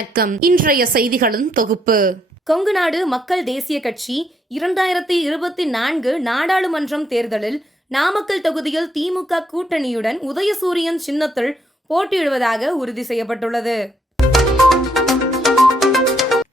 வணக்கம். இன்றைய செய்திகளின் தொகுப்பு. கொங்கு நாடு மக்கள் தேசிய கட்சி இரண்டாயிரத்தி இருபத்தி நான்கு நாடாளுமன்றம் தேர்தலில் நாமக்கல் தொகுதியில் திமுக கூட்டணியுடன் உதயசூரியன் சின்னத்தில் போட்டியிடுவதாக உறுதி செய்யப்பட்டுள்ளது.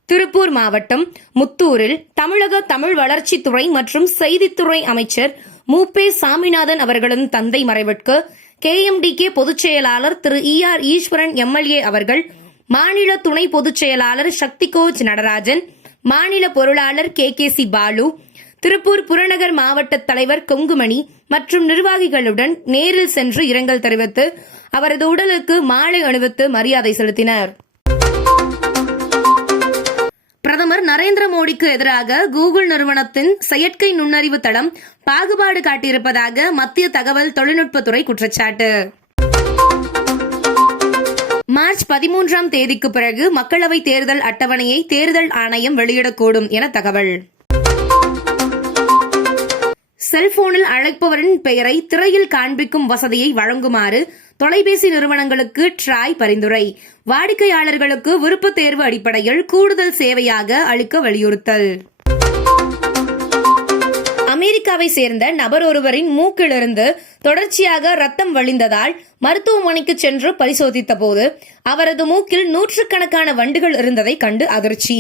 திருப்பூர் மாவட்டம் முத்தூரில் தமிழக தமிழ் வளர்ச்சித்துறை மற்றும் செய்தித்துறை அமைச்சர் மூப்பே சாமிநாதன் அவர்களின் தந்தை மறைவிற்கு கேஎம்டிகே பொதுச் செயலாளர் திரு. இ. ஆர். ஈஸ்வரன் எம்எல்ஏ அவர்கள் மாநில துணை பொதுச் செயலாளர் சக்தி கோச் நடராஜன் மாநில பொருளாளர் K. K. C. Balu Tiruppur புறநகர் மாவட்ட தலைவர் கொங்குமணி மற்றும் நிர்வாகிகளுடன் நேரில் சென்று இரங்கல் தெரிவித்து அவரது உடலுக்கு மாலை அணிவித்து மரியாதை செலுத்தினர். பிரதமர் நரேந்திர மோடிக்கு எதிராக கூகுள் நிறுவனத்தின் செயற்கை நுண்ணறிவு தளம் பாகுபாடு காட்டியிருப்பதாக மத்திய தகவல் தொழில்நுட்பத்துறை குற்றச்சாட்டு. மார்ச் பதிமூன்றாம் தேதிக்கு பிறகு மக்களவை தேர்தல் அட்டவணையை தேர்தல் ஆணையம் வெளியிடக்கூடும் என தகவல். செல்போனில் அழைப்பவரின் பெயரை திரையில் காண்பிக்கும் வசதியை வழங்குமாறு தொலைபேசி நிறுவனங்களுக்கு ட்ராய் பரிந்துரை. வாடிக்கையாளர்களுக்கு விருப்பத் தேர்வு அடிப்படையில் கூடுதல் சேவையாக அளிக்க வலியுறுத்தல். அமெரிக்காவை சேர்ந்த நபர் ஒருவரின் மூக்கிலிருந்து தொடர்ச்சியாக ரத்தம் வழிந்ததால் மருத்துவமனைக்கு சென்று பரிசோதித்த போது அவரது மூக்கில் நூற்றுக்கணக்கான வண்டுகள் இருந்ததை கண்டு அதிர்ச்சி.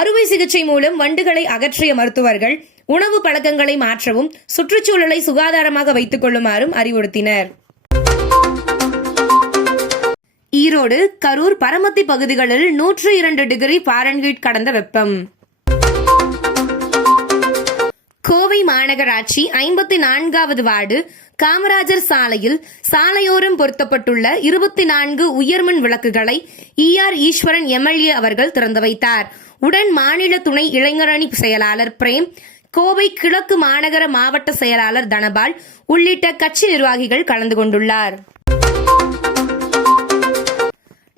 அறுவை சிகிச்சை மூலம் வண்டுகளை அகற்றிய மருத்துவர்கள் உணவு பழக்கங்களை மாற்றவும் சுற்றுச்சூழலை சுகாதாரமாக வைத்துக் கொள்ளுமாறும் அறிவுறுத்தினர். ஈரோடு கரூர் பரமத்தி பகுதிகளில் நூற்று இரண்டு டிகிரி பாரன்ஹீட் கடந்த வெப்பம். கோவை மாநகராட்சி ஐம்பத்தி நான்காவது வார்டு காமராஜர் சாலையில் சாலையோரம் பொருத்தப்பட்டுள்ள இருபத்தி நான்கு உயர்மின் விளக்குகளை இஆர் ஈஸ்வரன் எம்எல்ஏ அவர்கள் திறந்து வைத்தார். உடன் மாநில துணை இளைஞரணி செயலாளர் பிரேம் கோவை கிழக்கு மாநகர மாவட்ட செயலாளர் தனபால் உள்ளிட்ட கட்சி நிர்வாகிகள் கலந்து கொண்டுள்ளார்.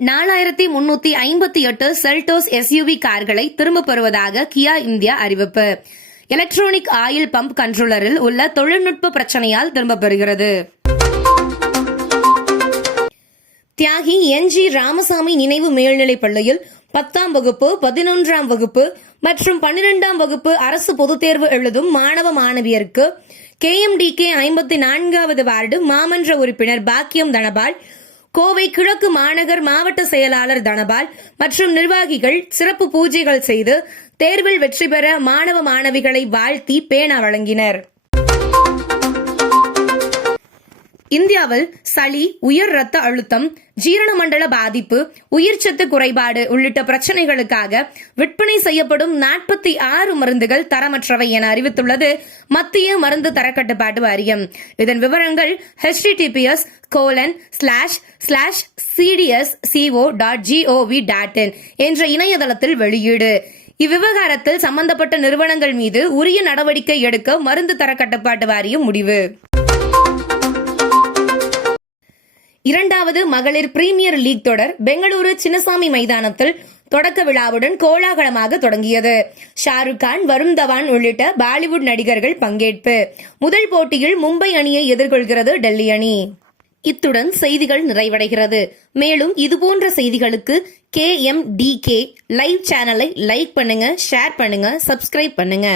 நாலாயிரத்தி முன்னூத்தி ஐம்பத்தி எட்டு செல்டோஸ் எஸ்யூவி கார்களை திரும்பப் பெறுவதாக கியா இந்தியா அறிவிப்பு. எலக்ட்ரானிக் ஆயில் பம்ப் கண்ட்ரோலரில் உள்ள தொழில்நுட்ப பிரச்சனையால் திரும்ப பெறுகிறது தியாகி என். ஜி. ராமசாமி நினைவு மேல்நிலைப் பள்ளியில் பத்தாம் வகுப்பு பதினொன்றாம் வகுப்பு மற்றும் பன்னிரெண்டாம் வகுப்பு அரசு பொதுத் தேர்வு எழுதும் மாணவ மாணவியருக்கு கேஎம்டிகே ஐம்பத்தி நான்காவது வார்டு மாமன்ற உறுப்பினர் பாக்கியம் தனபால் கோவை கிழக்கு மாநகர் மாவட்ட செயலாளர் தனபால் மற்றும் நிர்வாகிகள் சிறப்பு பூஜைகள் செய்து தேர்வில் வெற்றி பெற மாணவ மாணவிகளை வாழ்த்தி பேனா வழங்கினர். இந்தியாவில் சளி உயர் ரத்த அழுத்தம் ஜீரண மண்டல பாதிப்பு உயிர்ச்சத்து குறைபாடு உள்ளிட்ட பிரச்சனைகளுக்காக விற்பனை செய்யப்படும் நாற்பத்தி ஆறு மருந்துகள் தரமற்றவை என அறிவித்துள்ளது மத்திய மருந்து தரக்கட்டுப்பாட்டு வாரியம். இதன் விவரங்கள் HTTPS colon slash slash CDS CO dot GOV dot in என்ற இணையதளத்தில் வெளியீடு. இவ்விவகாரத்தில் சம்பந்தப்பட்ட நிறுவனங்கள் மீது உரிய நடவடிக்கை எடுக்க மருந்து தர கட்டுப்பாட்டு வாரியம் முடிவு. இரண்டாவது மகளிர் பிரீமியர் லீக் தொடர் பெங்களூரு சின்னசாமி மைதானத்தில் தொடக்க விழாவுடன் கோலாகலமாக தொடங்கியது. ஷாருக் கான் வருண் தவான் உள்ளிட்ட பாலிவுட் நடிகர்கள் பங்கேற்பு. முதல் போட்டியில் மும்பை அணியை எதிர்கொள்கிறது டெல்லி அணி. இத்துடன் செய்திகள் நிறைவடைகிறது. மேலும் இதுபோன்ற செய்திகளுக்கு K M D K live சேனலை லைக் பண்ணுங்க ஷேர் பண்ணுங்க சப்ஸ்கிரைப் பண்ணுங்க.